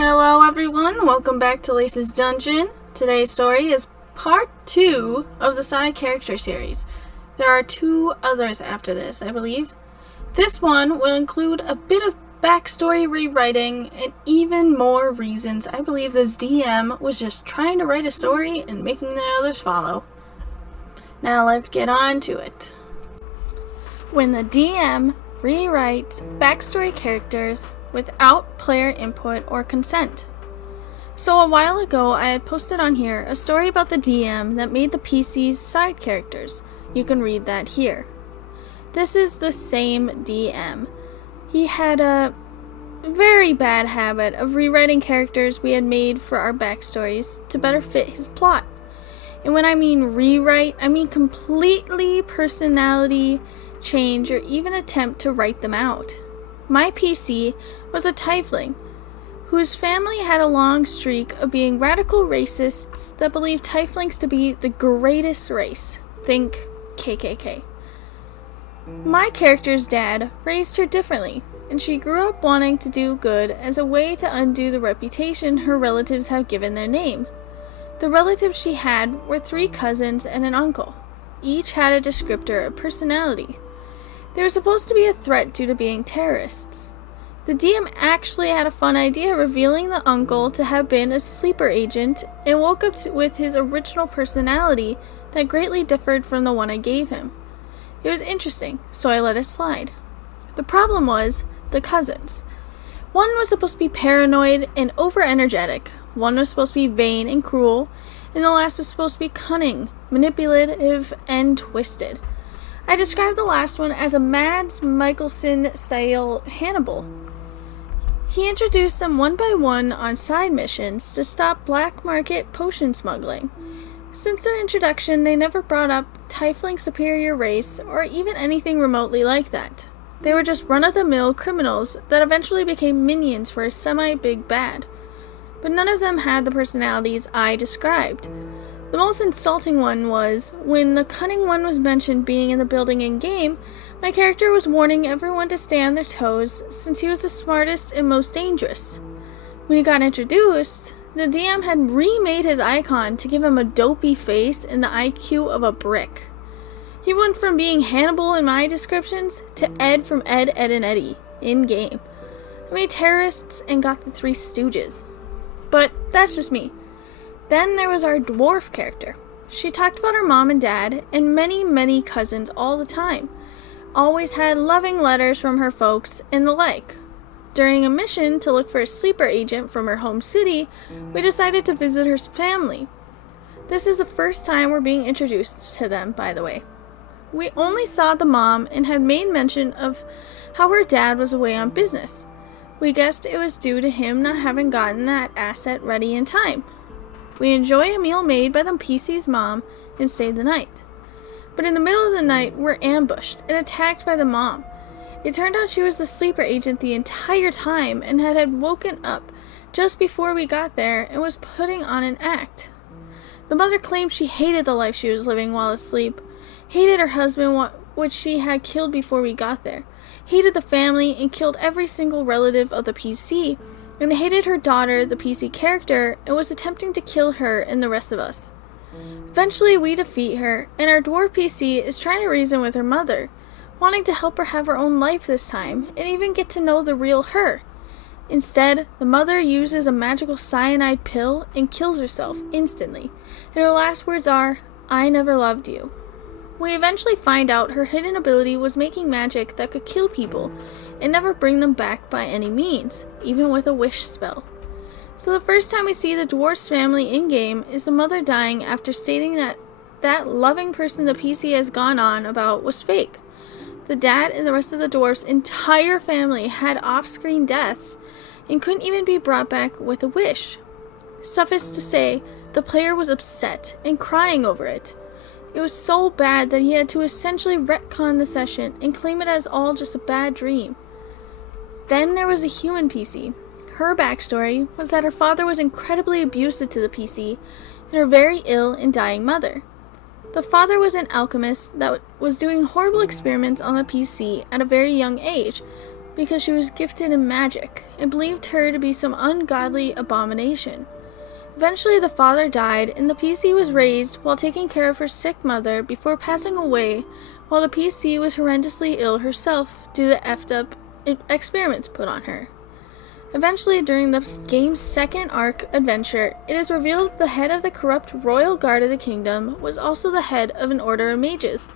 Hello everyone, welcome back to Lace's Dungeon. Today's story is part 2 of the side character series. There are 2 others after this, I believe. This one will include a bit of backstory rewriting and even more reasons I believe this DM was just trying to write a story and making the others follow. Now let's get on to it. When the DM rewrites backstory characters without player input or consent. So a while ago I had posted on here a story about the DM that made the PC's side characters. You can read that here. This is the same DM. He had a very bad habit of rewriting characters we had made for our backstories to better fit his plot. And when I mean rewrite, I mean completely personality change or even attempt to write them out. My PC was a tiefling, whose family had a long streak of being radical racists that believed tieflings to be the greatest race. Think KKK. My character's dad raised her differently, and she grew up wanting to do good as a way to undo the reputation her relatives have given their name. The relatives she had were 3 cousins and an uncle. Each had a descriptor of personality. They were supposed to be a threat due to being terrorists. The DM actually had a fun idea revealing the uncle to have been a sleeper agent and woke up with his original personality that greatly differed from the one I gave him. It was interesting, so I let it slide. The problem was the cousins. One was supposed to be paranoid and over-energetic, one was supposed to be vain and cruel, and the last was supposed to be cunning, manipulative, and twisted. I described the last one as a Mads Mikkelsen-style Hannibal. He introduced them one by one on side missions to stop black market potion smuggling. Since their introduction, they never brought up tiefling superior race or even anything remotely like that. They were just run-of-the-mill criminals that eventually became minions for a semi-big bad. But none of them had the personalities I described. The most insulting one was, when the cunning one was mentioned being in the building in-game, my character was warning everyone to stay on their toes since he was the smartest and most dangerous. When he got introduced, the DM had remade his icon to give him a dopey face and the IQ of a brick. He went from being Hannibal in my descriptions to Ed from Ed, Edd and Eddy in-game. I made terrorists and got the 3 Stooges. But that's just me. Then there was our dwarf character. She talked about her mom and dad and many cousins all the time. Always had loving letters from her folks and the like. During a mission to look for a sleeper agent from her home city, we decided to visit her family. This is the first time we're being introduced to them, by the way. We only saw the mom and had made mention of how her dad was away on business. We guessed it was due to him not having gotten that asset ready in time. We enjoy a meal made by the PC's mom and stayed the night. But in the middle of the night, we're ambushed and attacked by the mom. It turned out she was the sleeper agent the entire time and had woken up just before we got there and was putting on an act. The mother claimed she hated the life she was living while asleep, hated her husband, which she had killed before we got there, hated the family and killed every single relative of the PC, and hated her daughter, the PC character, and was attempting to kill her and the rest of us. Eventually, we defeat her, and our dwarf PC is trying to reason with her mother, wanting to help her have her own life this time, and even get to know the real her. Instead, the mother uses a magical cyanide pill and kills herself instantly, and her last words are, "I never loved you." We eventually find out her hidden ability was making magic that could kill people and never bring them back by any means, even with a wish spell. So the first time we see the dwarf's family in-game is the mother dying after stating that loving person the PC has gone on about was fake. The dad and the rest of the dwarf's entire family had off-screen deaths and couldn't even be brought back with a wish. Suffice to say, the player was upset and crying over it. It was so bad that he had to essentially retcon the session and claim it as all just a bad dream. Then there was a human PC. Her backstory was that her father was incredibly abusive to the PC and her very ill and dying mother. The father was an alchemist that was doing horrible experiments on the PC at a very young age, because she was gifted in magic and believed her to be some ungodly abomination. Eventually, the father died, and the PC was raised while taking care of her sick mother before passing away, while the PC was horrendously ill herself due to the effed up experiments put on her. Eventually, during the game's second arc adventure, it is revealed the head of the corrupt royal guard of the kingdom was also the head of an order of mages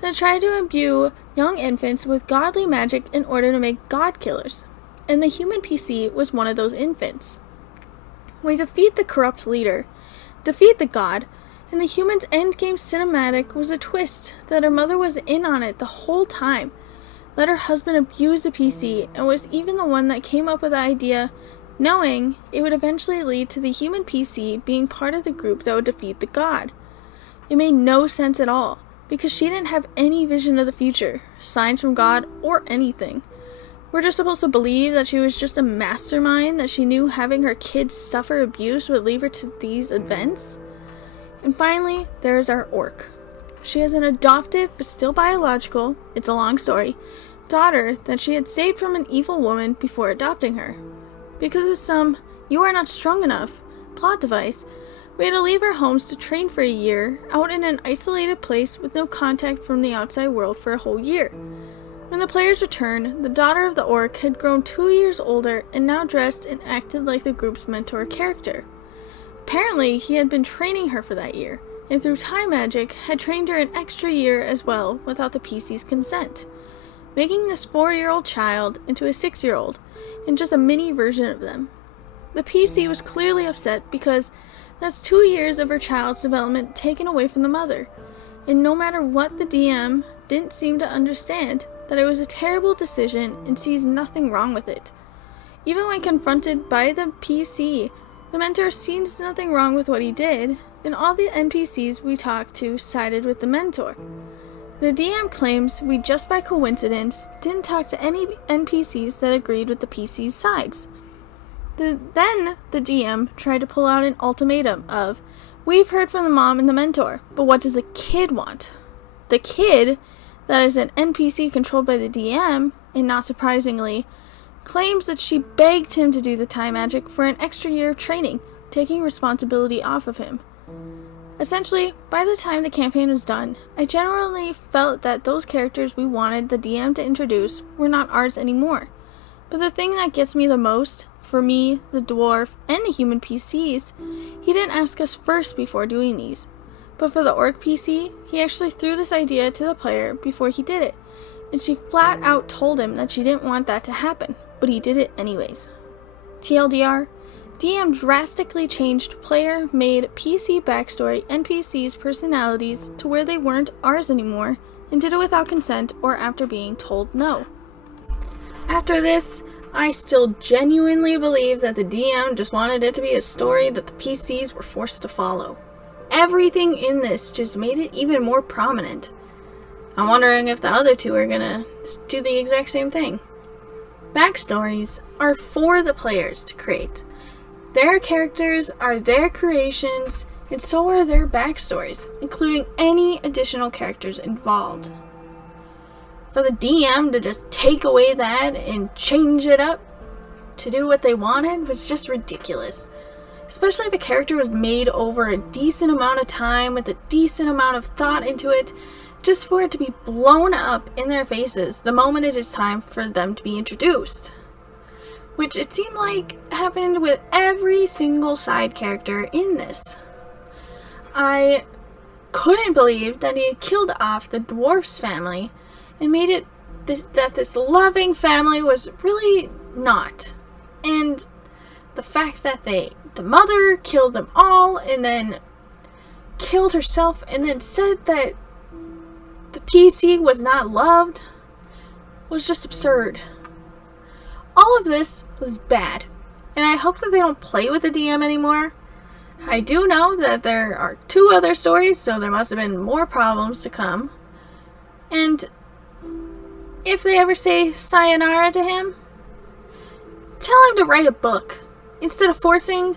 that tried to imbue young infants with godly magic in order to make god killers, and the human PC was one of those infants. We defeat the corrupt leader, defeat the god, and the human's endgame cinematic was a twist that her mother was in on it the whole time, let her husband abuse the PC, and was even the one that came up with the idea, knowing it would eventually lead to the human PC being part of the group that would defeat the god. It made no sense at all, because she didn't have any vision of the future, signs from God, or anything. We're just supposed to believe that she was just a mastermind, that she knew having her kids suffer abuse would lead her to these events? And finally, there's our orc. She has an adopted, but still biological, it's a long story, daughter that she had saved from an evil woman before adopting her. Because of some "you are not strong enough" plot device, we had to leave our homes to train for a year, out in an isolated place with no contact from the outside world for a whole year. When the players returned, the daughter of the orc had grown 2 years older and now dressed and acted like the group's mentor character. Apparently, he had been training her for that year, and through time magic, had trained her an extra year as well without the PC's consent, making this 4-year-old child into a 6-year-old, and just a mini version of them. The PC was clearly upset because that's 2 years of her child's development taken away from the mother, and no matter what, the DM didn't seem to understand that it was a terrible decision and sees nothing wrong with it. Even when confronted by the PC, the mentor sees nothing wrong with what he did, and all the NPCs we talked to sided with the mentor. The DM claims we just by coincidence didn't talk to any NPCs that agreed with the PC's sides. Then the DM tried to pull out an ultimatum of, "We've heard from the mom and the mentor, but what does the kid want?" The kid, that is an NPC controlled by the DM, and not surprisingly, claims that she begged him to do the time magic for an extra year of training, taking responsibility off of him. Essentially, by the time the campaign was done, I generally felt that those characters we wanted the DM to introduce were not ours anymore. But the thing that gets me the most, for me, the dwarf, and the human PCs, he didn't ask us first before doing these. But for the orc PC, he actually threw this idea to the player before he did it, and she flat out told him that she didn't want that to happen, but he did it anyways. TLDR, DM drastically changed player-made PC backstory NPCs' personalities to where they weren't ours anymore, and did it without consent or after being told no. After this, I still genuinely believe that the DM just wanted it to be a story that the PCs were forced to follow. Everything in this just made it even more prominent. I'm wondering if the other two are gonna do the exact same thing. Backstories are for the players to create. Their characters are their creations, and so are their backstories, including any additional characters involved. For the DM to just take away that and change it up to do what they wanted was just ridiculous. Especially if a character was made over a decent amount of time with a decent amount of thought into it, just for it to be blown up in their faces the moment it is time for them to be introduced. Which it seemed like happened with every single side character in this. I couldn't believe that he had killed off the dwarf's family and made it that this loving family was really not. And the fact that the mother killed them all and then killed herself and then said that the PC was not loved was just absurd. All of this was bad, and I hope that they don't play with the DM anymore. I do know that there are 2 other stories, so there must have been more problems to come. And if they ever say sayonara to him, tell him to write a book instead of forcing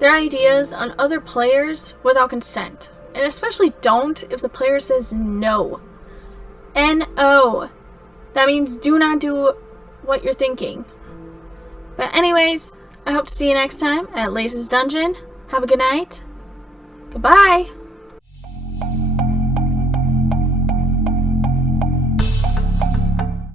their ideas on other players without consent. And especially don't if the player says no. N-O. That means do not do what you're thinking. But anyways, I hope to see you next time at Lace's Dungeon. Have a good night. Goodbye.